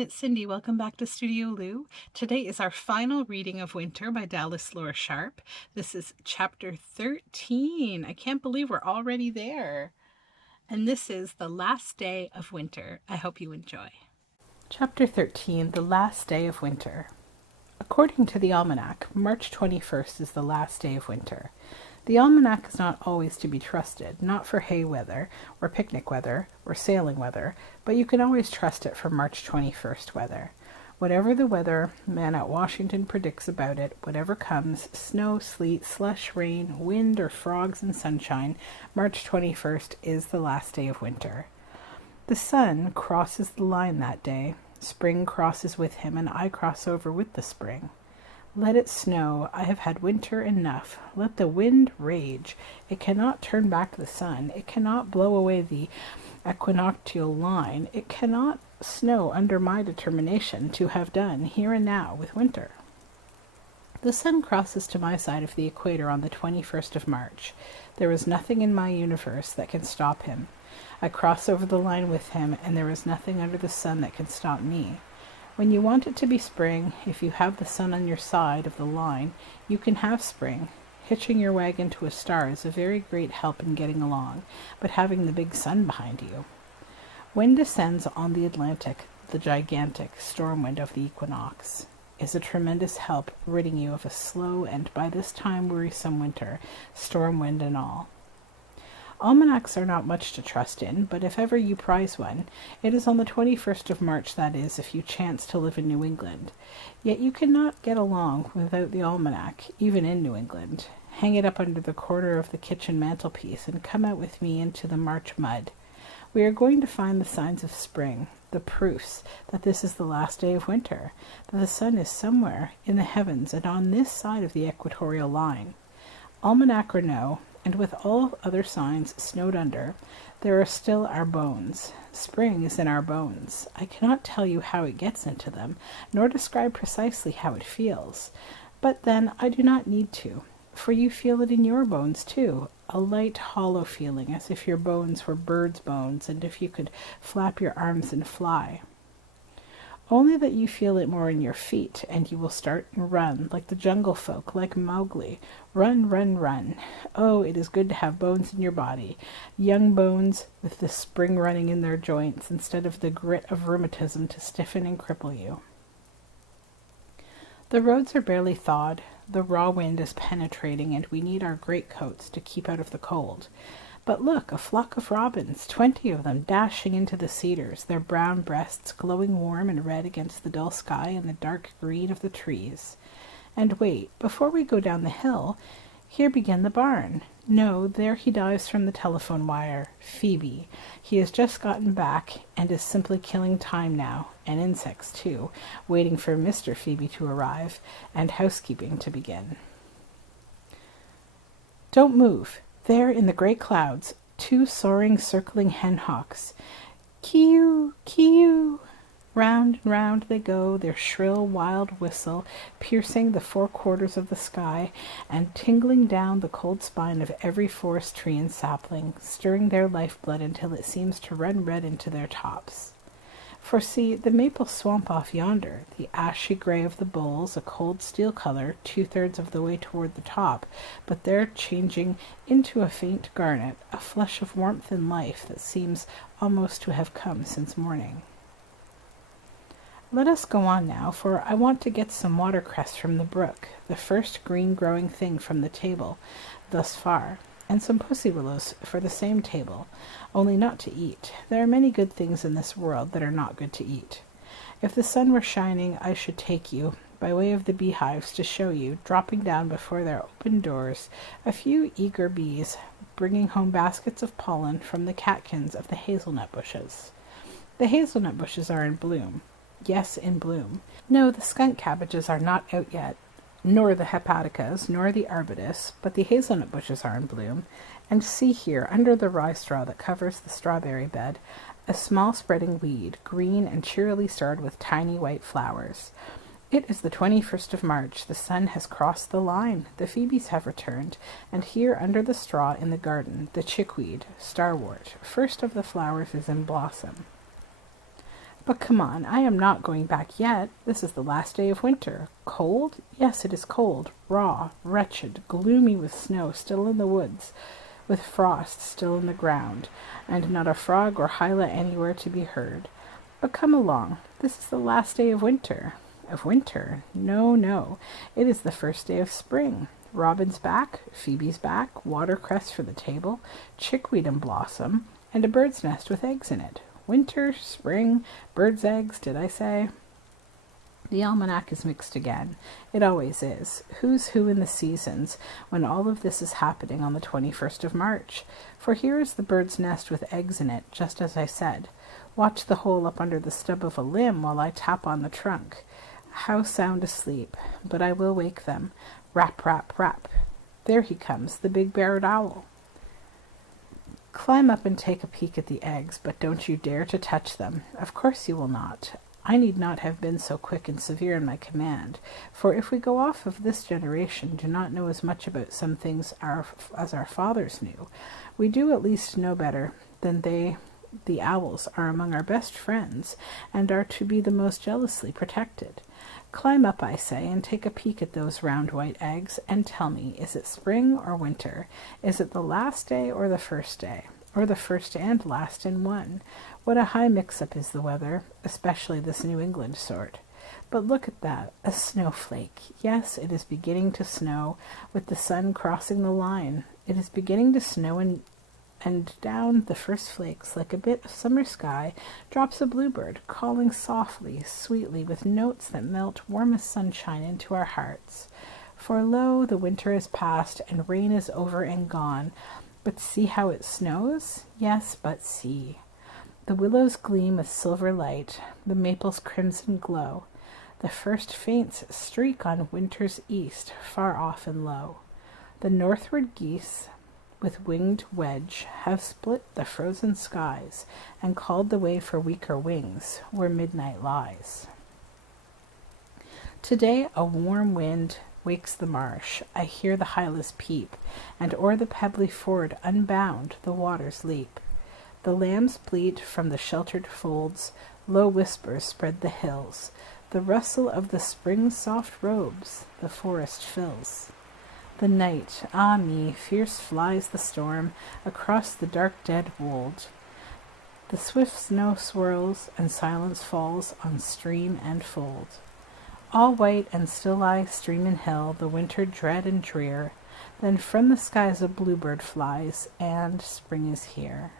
it's Cindy. Welcome back to Studioloo. Today is our final reading of Winter by Dallas Lore Sharp. This is chapter 13. I can't believe we're already there. And this is The Last Day of Winter. I hope you enjoy. Chapter 13, The Last Day of Winter. According to the almanac, March 21st is the last day of winter. The almanac is not always to be trusted, not for hay weather, or picnic weather, or sailing weather, but you can always trust it for March 21st weather. Whatever the weather man at Washington predicts about it, whatever comes, snow, sleet, slush, rain, wind, or frogs and sunshine, March 21st is the last day of winter. The sun crosses the line that day. Spring crosses with him, and I cross over with the spring. Let it snow. I have had winter enough. Let the wind rage. It cannot turn back the sun. It cannot blow away the equinoctial line. It cannot snow under my determination to have done here and now with winter. The sun crosses to my side of the equator on the 21st of March. There is nothing in my universe that can stop him. I cross over the line with him, and there is nothing under the sun that can stop me. When you want it to be spring, if you have the sun on your side of the line, you can have spring. Hitching your wagon to a star is a very great help in getting along, but having the big sun behind you. Wind descends on the Atlantic, the gigantic storm wind of the equinox, is a tremendous help ridding you of a slow and by this time wearisome winter, storm wind and all. Almanacs are not much to trust in, but if ever you prize one, it is on the 21st of March, that is, if you chance to live in New England. Yet you cannot get along without the almanac, even in New England. Hang it up under the corner of the kitchen mantelpiece, and come out with me into the March mud. We are going to find the signs of spring, the proofs that this is the last day of winter, that the sun is somewhere in the heavens and on this side of the equatorial line. Almanac or no, and with all other signs snowed under, there are still our bones. Spring is in our bones. I cannot tell you how it gets into them, nor describe precisely how it feels. But then I do not need to, for you feel it in your bones too, a light, hollow feeling, as if your bones were birds' bones, and if you could flap your arms and fly. Only that you feel it more in your feet, and you will start and run, like the jungle folk, like Mowgli. Run, run, run. Oh, it is good to have bones in your body, young bones with the spring running in their joints, instead of the grit of rheumatism to stiffen and cripple you. The roads are barely thawed, the raw wind is penetrating, and we need our greatcoats to keep out of the cold. But look, a flock of robins, 20 of them, dashing into the cedars, their brown breasts glowing warm and red against the dull sky and the dark green of the trees. And wait, before we go down the hill, here begin the barn. No, there he dives from the telephone wire. Phoebe. He has just gotten back and is simply killing time now, and insects too, waiting for Mr. Phoebe to arrive and housekeeping to begin. Don't move. There in the great clouds, 2 soaring, circling hen-hawks. Kee-oo, kee-oo. Round and round they go, their shrill, wild whistle piercing the 4 quarters of the sky and tingling down the cold spine of every forest tree and sapling, stirring their lifeblood until it seems to run red into their tops. For see, the maple swamp off yonder, the ashy gray of the boles, a cold steel color, 2/3 of the way toward the top, but there changing into a faint garnet, a flush of warmth and life that seems almost to have come since morning. Let us go on now, for I want to get some watercress from the brook, the first green growing thing from the table thus far, and some pussy willows for the same table, only not to eat. There are many good things in this world that are not good to eat. If the sun were shining, I should take you, by way of the beehives, to show you, dropping down before their open doors, a few eager bees, bringing home baskets of pollen from the catkins of the hazelnut bushes. The hazelnut bushes are in bloom. Yes, in bloom. No, the skunk cabbages are not out yet, nor the hepaticas, nor the arbutus, but the hazelnut bushes are in bloom. And see here, under the rye straw that covers the strawberry bed, a small spreading weed, green and cheerily starred with tiny white flowers. It is the 21st of March. The sun has crossed the line. The phoebes have returned, and here under the straw in the garden, the chickweed, starwort, first of the flowers, is in blossom. But come on, I am not going back yet. This is the last day of winter. Cold? Yes, it is cold, raw, wretched, gloomy, with snow still in the woods, with frost still in the ground, and not a frog or hyla anywhere to be heard. But come along, this is the last day of winter. Of winter? No, no, it is the first day of spring. Robin's back, Phoebe's back, watercress for the table, chickweed in blossom, and a bird's nest with eggs in it. Winter, spring, birds' eggs, did I say? The almanac is mixed again. It always is. Who's who in the seasons, when all of this is happening on the 21st of March? For here is the bird's nest with eggs in it, just as I said. Watch the hole up under the stub of a limb while I tap on the trunk. How sound asleep, but I will wake them. Rap, rap, rap. There he comes, the big-barred owl. Climb up and take a peek at the eggs, but don't you dare to touch them. Of course you will not. I need not have been so quick and severe in my command, for if we go off of this generation do not know as much about some things as our fathers knew, we do at least know better than they. The owls are among our best friends, and are to be the most jealously protected. Climb up, I say, and take a peek at those round white eggs, and tell me, is it spring or winter? Is it the last day or the first day? Or the first and last in one? What a high mix-up is the weather, especially this New England sort. But look at that, a snowflake. Yes, it is beginning to snow, with the sun crossing the line. It is beginning to snow, and down the first flakes, like a bit of summer sky, drops a bluebird, calling softly, sweetly, with notes that melt warm as sunshine into our hearts. For lo, the winter is past, and rain is over and gone. But see how it snows? Yes, but see. The willows gleam with silver light, the maples crimson glow. The first faint streak on winter's east, far off and low. The northward geese, with winged wedge, have split the frozen skies, and called the way for weaker wings, where midnight lies. Today a warm wind wakes the marsh. I hear the hylas peep, and o'er the pebbly ford unbound the waters leap. The lambs bleat from the sheltered folds, low whispers spread the hills. The rustle of the spring's soft robes the forest fills. The night, ah me, fierce flies the storm across the dark dead wold. The swift snow swirls, and silence falls on stream and fold. All white and still lie stream and hill, the winter dread and drear. Then from the skies a bluebird flies, and spring is here.